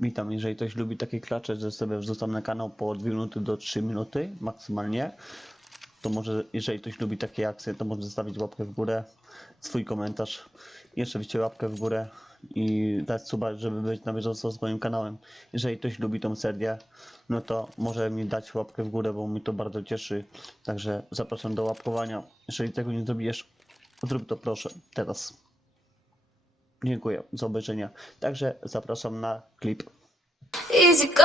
Witam, jeżeli ktoś lubi takie klacze, że sobie wrzucam na kanał po 2 minuty do 3 minuty maksymalnie, to może, jeżeli ktoś lubi takie akcje, to może zostawić łapkę w górę, swój komentarz, jeszcze wyjście łapkę w górę i dać suba, żeby być na bieżąco z moim kanałem. Jeżeli ktoś lubi tą serię, no to może mi dać łapkę w górę, bo mi to bardzo cieszy, także zapraszam do łapkowania. Jeżeli tego nie zrobisz, zrób to proszę teraz. Dziękuję za obejrzenie. Także zapraszam na klip. Easy go.